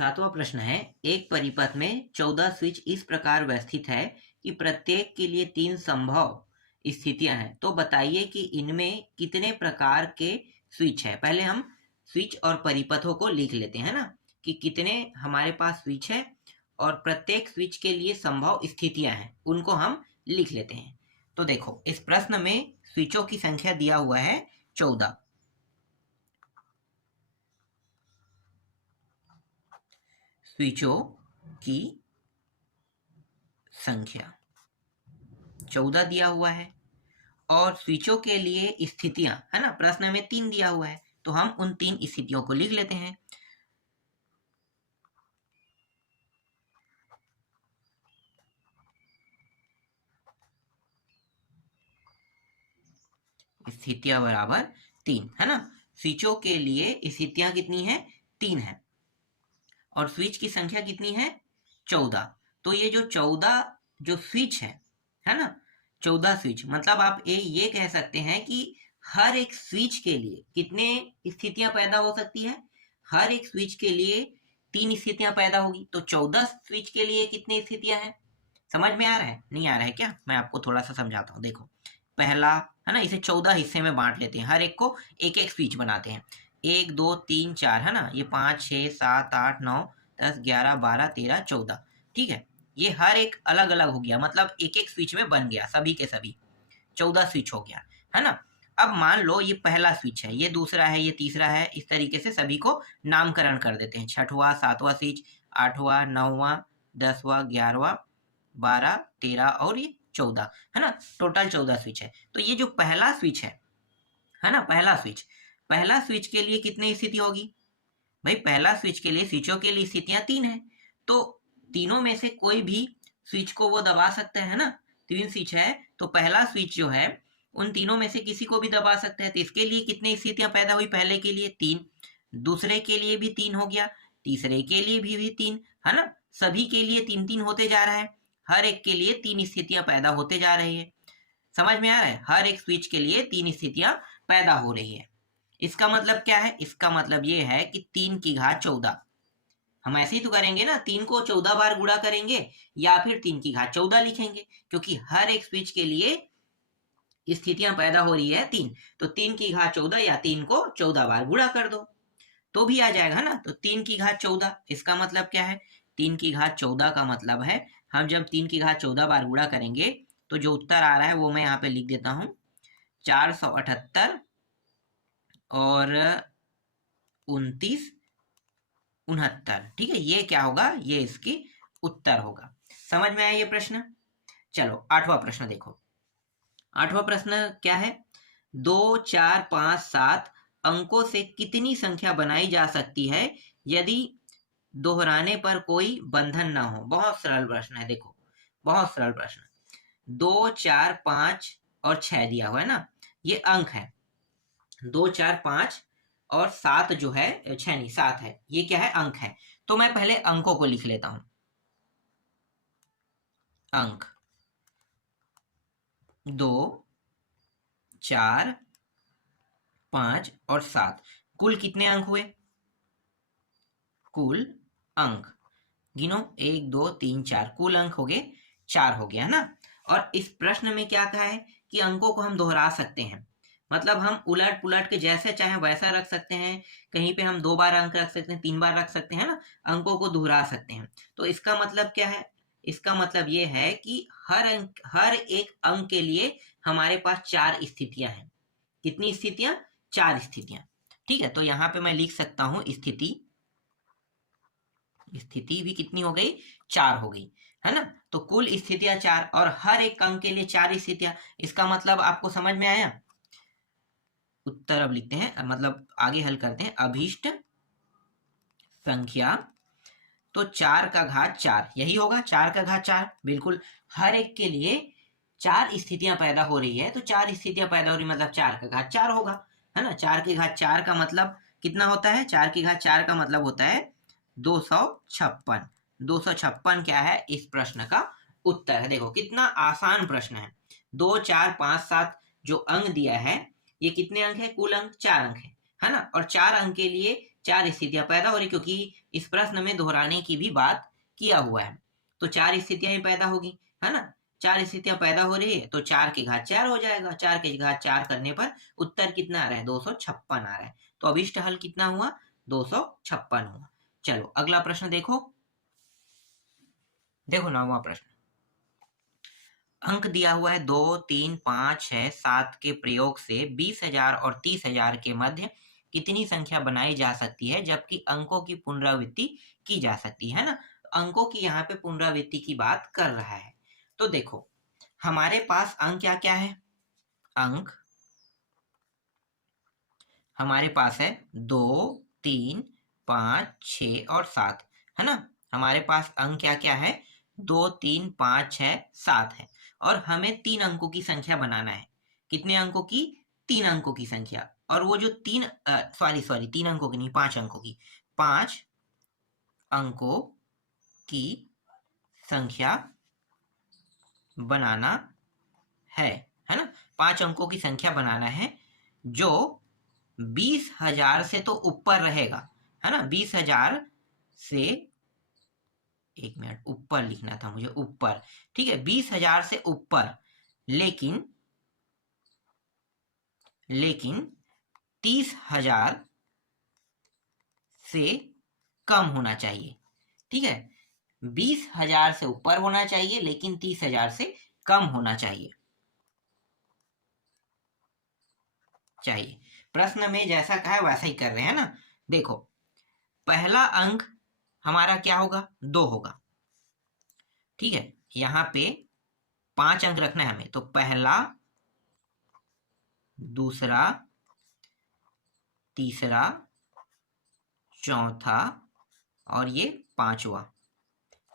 सातवां प्रश्न है, एक परिपथ में 14 स्विच इस प्रकार व्यवस्थित है कि प्रत्येक के लिए 3 संभव स्थितियां हैं। तो बताइए कि इनमें कितने प्रकार के स्विच है। पहले हम स्विच और परिपथों को लिख लेते हैं ना, कि कितने हमारे पास स्विच है और प्रत्येक स्विच के लिए संभव स्थितियां हैं, उनको हम लिख लेते हैं। तो देखो, इस प्रश्न में स्विचों की संख्या दिया हुआ है 14। स्विचों की संख्या 14 दिया हुआ है और स्विचों के लिए स्थितियां है ना, प्रश्न में 3 दिया हुआ है, तो हम उन 3 स्थितियों को लिख लेते हैं। स्थितियां बराबर 3 है ना। स्विचों के लिए स्थितियां कितनी है? 3 है और स्विच की संख्या कितनी है? 14। तो ये जो 14 जो स्विच है ना, 14 स्विच, मतलब आप ये कह सकते हैं कि हर एक स्विच के लिए कितने स्थितियां पैदा हो सकती है? हर एक स्विच के लिए 3 स्थितियां पैदा होगी। तो 14 स्विच के लिए कितनी स्थितियां हैं? समझ में आ रहा है? नहीं आ रहा है क्या? मैं आपको थोड़ा सा समझाता हूँ। देखो, पहला है ना, इसे 14 हिस्से में बांट लेते हैं, हर एक को एक एक स्विच बनाते हैं। 1 2 3 4 है ना, ये 5 6 7 8 9 10 11 12 13 14। ठीक है, ये हर एक अलग अलग हो गया, मतलब एक एक स्विच में बन गया, सभी के सभी 14 स्विच हो गया है ना। अब मान लो ये पहला स्विच है, ये दूसरा है, ये तीसरा है, इस तरीके से सभी को नामकरण कर देते हैं। 6वां 7वां स्विच, 8वां 9वां 10वां 11वां 12 13 और ये 14 है ना, टोटल 14 स्विच है। तो ये जो पहला स्विच है ना, पहला स्विच के लिए कितनी स्थिति होगी भाई? पहला स्विच के लिए, स्विचों के लिए स्थितियां 3 है, तो तीनों में से कोई भी स्विच को वो दबा सकता है ना। 3 स्विच है तो पहला स्विच जो है उन तीनों में से किसी को भी दबा सकता है। तो इसके लिए कितनी स्थितियां पैदा हुई? पहले के लिए 3, दूसरे के लिए भी 3 हो गया, तीसरे के लिए भी 3 है ना। सभी के लिए 3 होते जा रहा है, हर एक के लिए 3 स्थितियां पैदा होते जा रही है। समझ में आ रहा है? हर एक स्विच के लिए 3 स्थितियां पैदा हो रही है। इसका मतलब क्या है? इसका मतलब ये है कि 3 की घात 14, हम ऐसे ही तो करेंगे ना, 3 को 14 बार गुणा करेंगे या फिर 3 की घात 14 लिखेंगे, क्योंकि हर एक स्विच के लिए स्थितियां पैदा हो रही है 3। तो 3 की घात 14 या 3 को 14 बार गुणा कर दो तो भी आ जाएगा ना। तो 3 की घात 14, इसका मतलब क्या है? 3 की घात 14 का मतलब है, हम जब 3 की घात 14 बार गुणा करेंगे तो जो उत्तर आ रहा है वो मैं यहाँ पे लिख देता हूँ, 478 और 29 69। ठीक है, ये क्या होगा? ये इसकी उत्तर होगा। समझ में आया ये प्रश्न? चलो 8वां प्रश्न देखो। 8वां प्रश्न क्या है? 2 4 5 7 अंकों से कितनी संख्या बनाई जा सकती है यदि दोहराने पर कोई बंधन ना हो? बहुत सरल प्रश्न है, देखो बहुत सरल प्रश्न। 2 4 5 और 6 दिया हुआ है ना, ये अंक है। 2 4 5 और 7 जो है, 6 नहीं 7 है, ये क्या है? अंक है। तो मैं पहले अंकों को लिख लेता हूं। अंक 2 4 5 और 7, कुल कितने अंक हुए? कुल अंक गिनो, 1 2 3 4, कुल अंक हो गए 4 हो गया है ना। और इस प्रश्न में क्या कहा है कि अंकों को हम दोहरा सकते हैं, मतलब हम उलट पुलट के जैसे चाहे वैसा रख सकते हैं। कहीं पे हम 2 बार अंक रख सकते हैं, 3 बार रख सकते हैं ना, अंकों को दोहरा सकते हैं। तो इसका मतलब क्या है? इसका मतलब ये है कि हर एक अंक के लिए हमारे पास 4 स्थितियां हैं। कितनी स्थितियां? 4 स्थितियां। ठीक है, तो यहाँ पे मैं लिख सकता हूं स्थिति भी कितनी हो गई? 4 हो गई है ना। तो कुल स्थितियां 4 और हर एक अंक के लिए 4 स्थितियां। इसका मतलब आपको समझ में आया? उत्तर अब लिखते हैं, मतलब आगे हल करते हैं। अभीष्ट संख्या तो 4 का घात 4, यही होगा, 4 का घात 4, बिल्कुल। हर एक के लिए 4 स्थितियां पैदा हो रही है, तो 4 स्थितियां पैदा हो रही मतलब 4 का घात 4 होगा, है ना। 4 की घात 4 का मतलब कितना होता है? 4 की घात 4 का मतलब होता है 256। 256 क्या है? इस प्रश्न का उत्तर है। देखो कितना आसान प्रश्न है। 2 4 5 7 जो अंक दिया है, ये कितने अंक है? कुल अंक 4 अंक है ना। और 4 अंक के लिए 4 स्थितियां पैदा हो रही, क्योंकि इस प्रश्न में दोहराने की भी बात किया हुआ है। तो 4 स्थितियां ही पैदा होगी, है ना। 4 स्थितियां पैदा हो रही है तो 4 की घात 4 हो जाएगा। 4 की घात 4 करने पर उत्तर कितना आ रहा है? 256 आ रहा है। तो अभिष्ट हल कितना हुआ? 256 हुआ। चलो अगला प्रश्न देखो। देखो 9वां प्रश्न, अंक दिया हुआ है 2, 3, 5, 6, 7 के प्रयोग से 20,000 और 30,000 के मध्य कितनी संख्या बनाई जा सकती है, जबकि अंकों की पुनरावृत्ति की जा सकती है ना। अंकों की यहाँ पे पुनरावृत्ति की बात कर रहा है। तो देखो हमारे पास अंक क्या क्या है? अंक हमारे पास है 2, 3, 5, 6 और 7, है ना। हमारे पास अंक क्या क्या है? 2, 3, 5, 6, 7 है। और हमें 3 अंकों की संख्या बनाना है। कितने अंकों की? 3 अंकों की संख्या। और वो जो 3 3 अंकों की नहीं, 5 अंकों की, 5 अंकों की संख्या बनाना है ना। 5 अंकों की संख्या बनाना है जो 20,000 से तो ऊपर रहेगा, है ना। 20,000 से, एक मिनट, ऊपर लिखना था मुझे, ऊपर, ठीक है, 20,000 से ऊपर, लेकिन 30,000 से कम होना चाहिए, ठीक है। 20,000 से ऊपर होना चाहिए लेकिन 30,000 से कम होना चाहिए। प्रश्न में जैसा कहा है वैसा ही कर रहे हैं ना। देखो पहला अंक हमारा क्या होगा? 2 होगा, ठीक है। यहाँ पे 5 अंक रखना है हमें, तो पहला, दूसरा, तीसरा, चौथा और ये 5वां,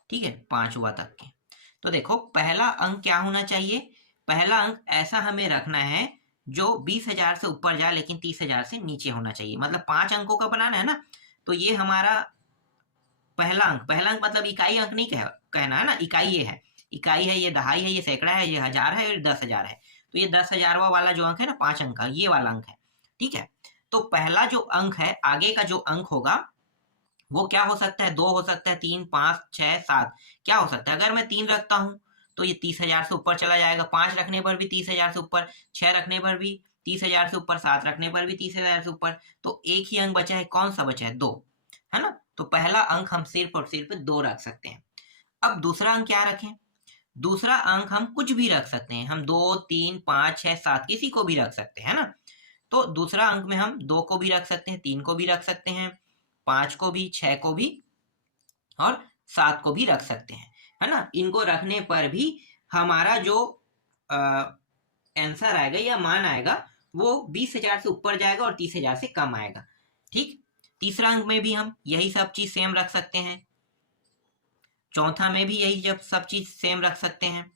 ठीक है, 5वां तक के। तो देखो पहला अंक क्या होना चाहिए? पहला अंक ऐसा हमें रखना है जो 20,000 से ऊपर जाए लेकिन 30,000 से नीचे होना चाहिए। मतलब 5 अंकों का बनाना है ना। तो ये हमारा पहला अंक मतलब इकाई अंक नहीं कहना है ना, इकाई ये है, इकाई है, ये दहाई है, ये सैकड़ा है, ये हजार है, और 10,000 है। तो ये 10,000वां वाला जो अंक है ना, 5 अंक का, ये वाला अंक है, ठीक है। तो पहला जो अंक है, आगे का जो अंक होगा वो क्या हो सकता है? 2 हो सकता है, 3, 5, 6, 7, क्या हो सकता है? अगर मैं 3 रखता हूं तो ये 30,000 से ऊपर चला जाएगा, 5 रखने पर भी 30,000 से ऊपर, 6 रखने पर भी 30,000 से ऊपर, 7 रखने पर भी 30,000 से ऊपर। तो एक ही अंक बचा है, कौन सा बचा है? 2, है ना। तो पहला अंक हम सिर्फ और सिर्फ 2 रख सकते हैं। अब दूसरा अंक क्या रखें? दूसरा अंक हम कुछ भी रख सकते हैं, हम 2, 3, 5, 6, 7 किसी को भी रख सकते हैं, है ना। तो दूसरा अंक में हम 2 को भी रख सकते हैं, 3 को भी रख सकते हैं, 5 को भी, 6 को भी और 7 को भी रख सकते हैं, है ना। इनको रखने पर भी हमारा जो आंसर आएगा या मान आएगा वो 20,000 से ऊपर जाएगा और 30,000 से कम आएगा, ठीक। तीसरा अंक में भी हम यही सब चीज सेम रख सकते हैं, चौथा में भी यही जब सब चीज सेम रख सकते हैं,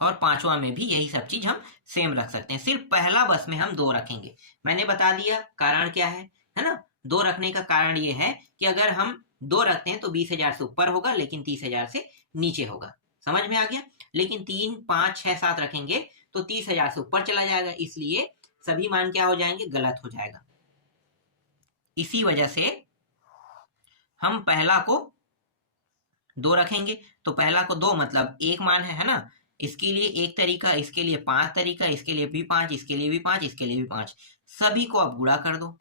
और 5वां में भी यही सब चीज हम सेम रख सकते हैं। सिर्फ पहला बस में हम 2 रखेंगे। मैंने बता दिया कारण क्या है ना। 2 रखने का कारण ये है कि अगर हम 2 रखते हैं तो 20,000 से ऊपर होगा लेकिन 30,000 से नीचे होगा। समझ में आ गया? लेकिन 3, 5, 6, 7 रखेंगे तो 30,000 से ऊपर चला जाएगा, इसलिए सभी मान क्या हो जाएंगे? गलत हो जाएगा। इसी वजह से हम पहला को 2 रखेंगे। तो पहला को 2 मतलब एक मान है ना। इसके लिए एक तरीका, इसके लिए 5 तरीका, इसके लिए भी 5, इसके लिए भी 5, इसके लिए भी 5। सभी को अब गुणा कर दो।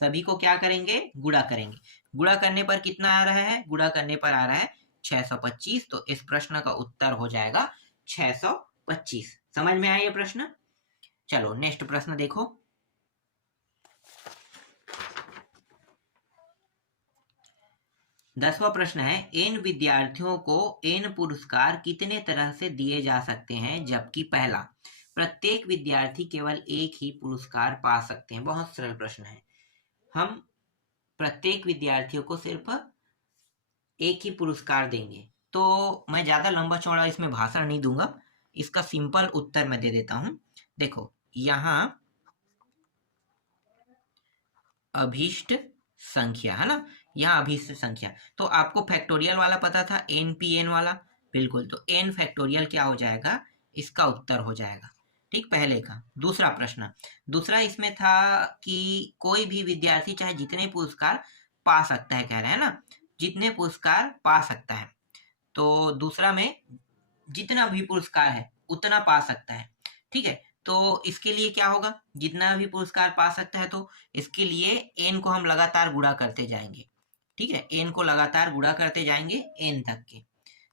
सभी को क्या करेंगे? गुणा करेंगे। गुणा करने पर कितना आ रहा है? गुणा करने पर आ रहा है 625। तो इस प्रश्न का उत्तर हो जाएगा 625। समझ में आया ये प्रश्न? चलो नेक्स्ट प्रश्न देखो। 10वां प्रश्न है, n विद्यार्थियों को n पुरस्कार कितने तरह से दिए जा सकते हैं, जबकि पहला, प्रत्येक विद्यार्थी केवल एक ही पुरस्कार पा सकते हैं। बहुत सरल प्रश्न है। हम प्रत्येक विद्यार्थियों को सिर्फ एक ही पुरस्कार देंगे। तो मैं ज्यादा लंबा चौड़ा इसमें भाषण नहीं दूंगा, इसका सिंपल उत्तर मैं दे देता हूं। देखो यहां अभीष्ट संख्या है ना, यहाँ अभीष्ट संख्या, तो आपको फैक्टोरियल वाला पता था, NPN वाला, बिल्कुल। तो n फैक्टोरियल क्या हो जाएगा? इसका उत्तर हो जाएगा। ठीक, पहले का। दूसरा प्रश्न, दूसरा इसमें था कि कोई भी विद्यार्थी चाहे जितने पुरस्कार पा सकता है, कह रहे हैं ना, जितने पुरस्कार पा सकता है। तो दूसरा में जितना भी पुरस्कार है उतना पा सकता है। ठीक है, तो इसके लिए क्या होगा, जितना भी पुरस्कार पा सकता है तो इसके लिए n को हम लगातार गुणा करते जाएंगे। ठीक है, n को लगातार गुणा करते जाएंगे n तक के।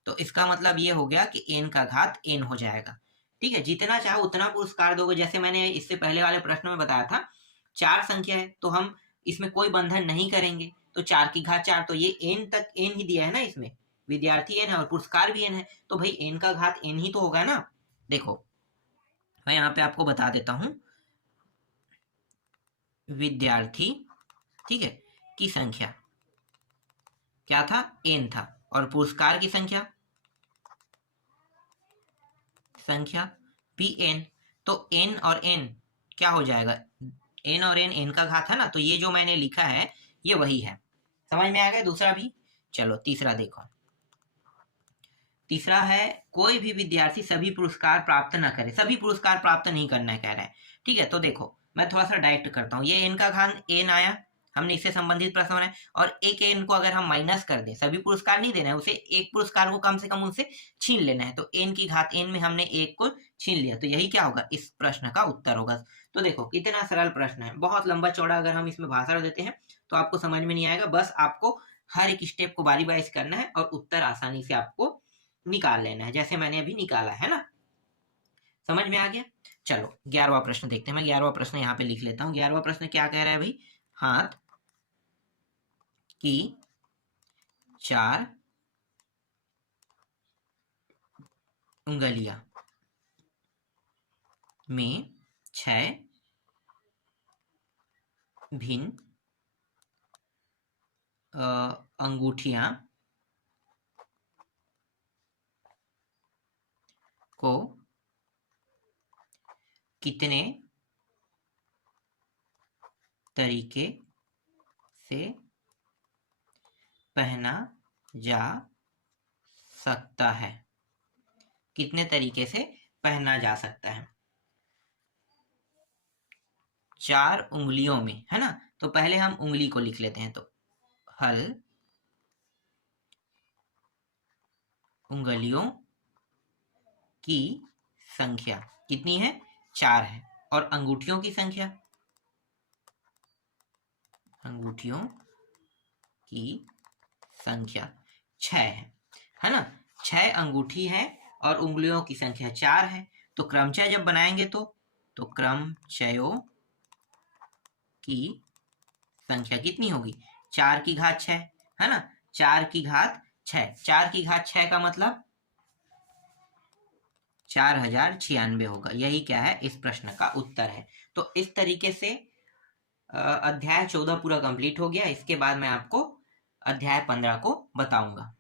तो इसका मतलब ये हो गया कि n का घात n हो जाएगा। ठीक है, जितना चाहो उतना पुरस्कार दोगे। जैसे मैंने इससे पहले वाले प्रश्न में बताया था, 4 संख्या है तो हम इसमें कोई बंधन नहीं करेंगे, तो 4 की घात 4, तो ये n तक n ही दिया है ना, इसमें विद्यार्थी n है और पुरस्कार भी n है, तो भाई n का घात n ही तो होगा ना। देखो मैं यहाँ पे आपको बता देता हूं, विद्यार्थी, ठीक है, की संख्या क्या था, n था, और पुरस्कार की संख्या भी n। तो n और n क्या हो जाएगा, n और n का घात है ना, तो ये जो मैंने लिखा है ये वही है। समझ में आ गया दूसरा भी। चलो तीसरा देखो, तीसरा है कोई भी विद्यार्थी सभी पुरस्कार प्राप्त न करे, सभी पुरस्कार प्राप्त नहीं करना है कह रहा है। ठीक है, तो देखो मैं थोड़ा सा डायरेक्ट करता हूँ, ये n का घात n आया, हमने इससे संबंधित प्रश्न बनाए, और एक n को अगर हम माइनस कर दें, सभी पुरस्कार नहीं देना है उसे, एक पुरस्कार को कम से कम उनसे छीन लेना है, तो n की घात n में हमने एक को छीन लिया, तो यही क्या होगा, इस प्रश्न का उत्तर होगा। तो देखो कितना सरल प्रश्न है, बहुत लंबा चौड़ा अगर हम इसमें भाषण देते हैं तो आपको समझ में नहीं आएगा, बस आपको हर एक स्टेप को बारी बारी करना है और उत्तर आसानी से आपको निकाल लेना है, जैसे मैंने अभी निकाला है ना। समझ में आ गया। चलो 11वां प्रश्न देखते हैं, मैं 11वां प्रश्न यहाँ पे लिख लेता हूँ। 11वां प्रश्न क्या कह रहा है भाई, हाथ की 4 उंगलियां में 6 भिन्न अंगूठियां को कितने तरीके से पहना जा सकता है, कितने तरीके से पहना जा सकता है। 4 उंगलियों में, है ना, तो पहले हम उंगली को लिख लेते हैं, तो हल उंगलियों की संख्या कितनी है, 4 है, और अंगूठियों की संख्या, अंगूठियों की संख्या 6 है ना, 6 अंगूठी है और उंगलियों की संख्या 4 है। तो क्रमचय जब बनाएंगे तो क्रमचयों की संख्या कितनी होगी, 4 की घात 6, है ना, 4 की घात 6, 4 की घात 6 का मतलब 4096 होगा। यही क्या है, इस प्रश्न का उत्तर है। तो इस तरीके से अध्याय 14 पूरा कंप्लीट हो गया। इसके बाद मैं आपको अध्याय 15 को बताऊंगा।